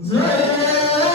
ዘ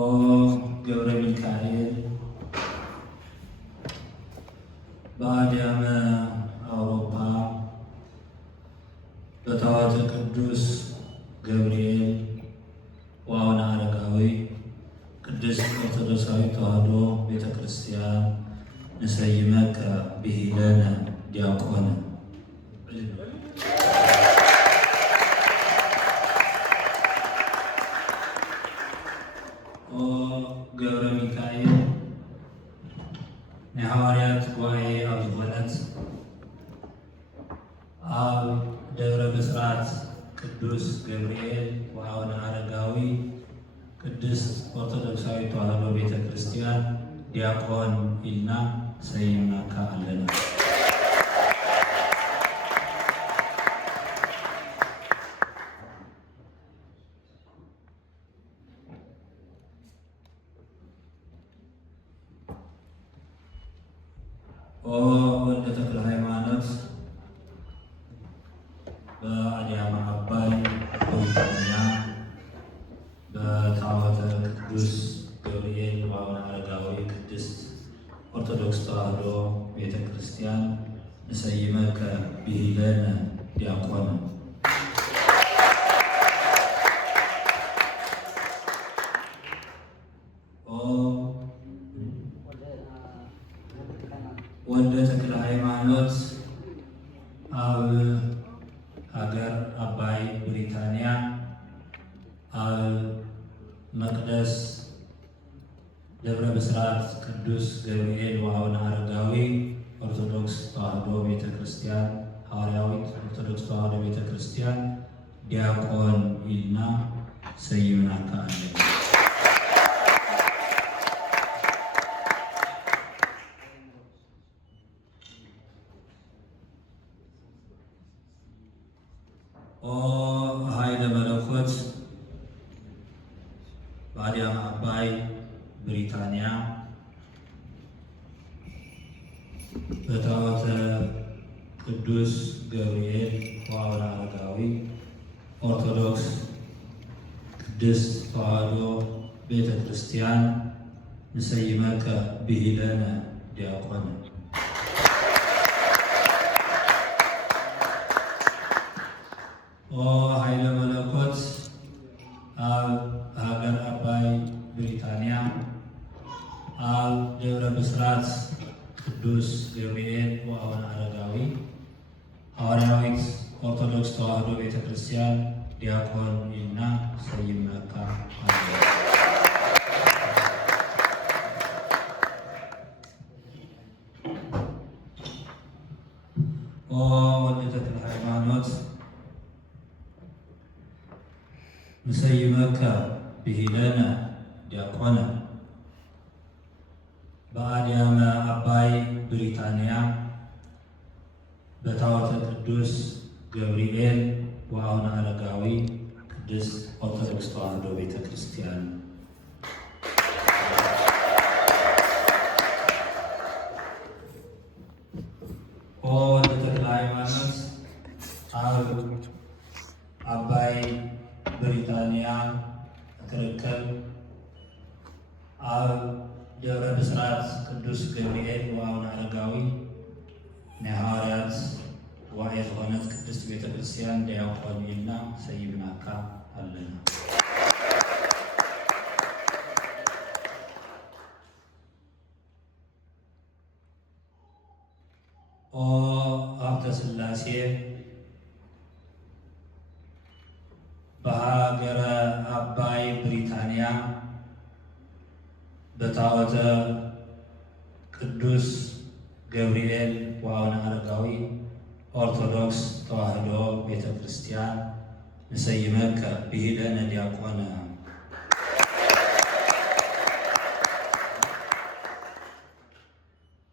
ኦ ገብረ ሚካኤል በአድያመ አውሮፓ በታወተ ቅዱስ ገብርኤል ወአቡነ አረጋዊ ቅድስት ኦርቶዶክሳዊት ተዋሕዶ ቤተ ክርስቲያን ንሰይመከ ብሂለነ ዲያቆነ። ኦ ገብረ ሚካኤል የሐዋርያት ጉባኤ ኣብ ዝኾነት ኣብ ደብረ ብስራት ቅዱስ ገብርኤል ወአቡነ አረጋዊ ቅድስት ኦርቶዶክሳዊት ተዋሕዶ ቤተ ክርስቲያን ዲያቆን ኢልና ሰይምናካ ኣለና። ኦ ወልደ ተክለ ሃይማኖት በአድያመ አባይ በኢትዮጵያ በታወተ ቅዱስ ገብርኤል ወአቡነ አረጋዊ ቅድስት ኦርቶዶክስ ተዋሕዶ ቤተ ክርስቲያን ንሰይመከ ብሂለነ ዲያቆነ። ወልደ ተክለ ሃይማኖት ኣብ ሃገር አባይ ብሪታንያ ኣብ መቅደስ ደብረ ብስራት ቅዱስ ገብርኤል ወአቡነ አረጋዊ ኦርቶዶክስ ተዋሕዶ ቤተ ክርስቲያን ሐዋርያዊት ኦርቶዶክስ ተዋሕዶ ቤተ ክርስቲያን ዲያቆን ኢልና ሰይምናካ ኣለና። ኦ ኃይለ መለኮት በአድያመ አባይ ብሪታንያ በታወተ ቅዱስ ገብርኤል ወአቡነ አረጋዊ ኦርቶዶክስ ቅድስት ተዋሕዶ ቤተ ክርስቲያን ንሰይመከ ብሂለነ ዲያቆነ። ኦ ኃይለ መለኮት ኣብ ሃገር አባይ ብሪታንያ ኣብ ደብረ ብስራት ቅዱስ ገብርኤል ወአቡነ አረጋዊ ሐዋርያዊት ኦርቶዶክስ ተዋሕዶ ቤተ ክርስቲያን ዲያቆን ኢልና ሰይምናካ ኣለና። ኦ ወልደ ተክለ ሃይማኖት ንሰይመከ ብሂለነ ዲያቆነ በአድያመ አባይ ብሪታንያ በታወተ ቅዱስ ገብርኤል ወአቡነ አረጋዊ ቅድስት ኦርቶዶክስ ተዋሕዶ ቤተ ክርስቲያን ኦ ወልደ ተክለ ሃይማኖት ኣብ አባይ ብሪታንያ ትርከብ ኣብ ደብረ ብስራት ቅዱስ ገብርኤል ወአቡነ አረጋዊ ናይ ሐዋርያት ጉባኤ ዝኾነት ቅድስት ቤተ ክርስቲያን ዲያቆን ኢልና ሰይምናካ ኣለና። ኦ ሀብተ ሥላሴ በሀገረ አባይ ብሪታንያ በታወተ ቅዱስ ገብርኤል ወአቡነ አረጋዊ ኦርቶዶክስ ተዋሕዶ ቤተ ክርስቲያን ንሰይመከ ብሂለነ ዲያቆነ።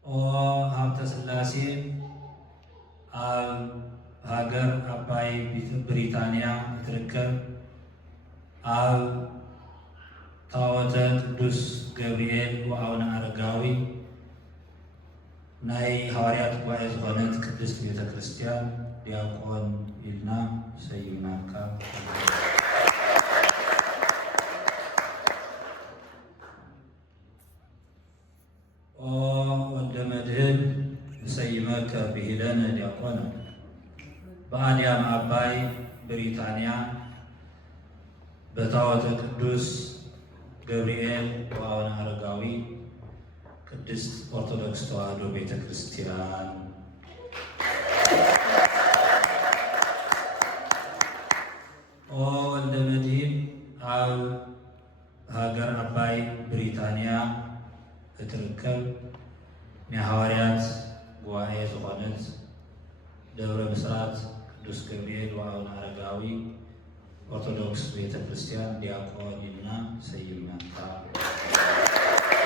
ኦ ሀብተ ሥላሴ ኣብ ሃገር አባይ ብሪታንያ ትርከብ ኣብ ታወተ ቅዱስ ገብርኤል ወአቡነ አረጋዊ ናይ ሐዋርያት ጉባኤ ዝኾነት ቅድስት ቤተ ክርስቲያን ዲያቆን ኢልና ሰይምናካ። ኦ ወልደ መድኅን ንሰይመከ ብሂለነ ዲያቆነ በአድያም አባይ ብሪታንያ በታወተ ቅዱስ ገብርኤል ወአቡነ አረጋዊ ቅድስት ኦርቶዶክስ ተዋሕዶ ቤተ ክርስቲያን ኦ ወልደ መድኅን ኣብ ሃገር አባይ ብሪታንያ እትርከብ ናይ ሐዋርያት ጉባኤ ዝኾነት ደብረ ብስራት ቅዱስ ገብርኤል ወአቡነ አረጋዊ ኦርቶዶክስ ቤተ ክርስቲያን ዲያቆን ኢልና ሰይመናታ።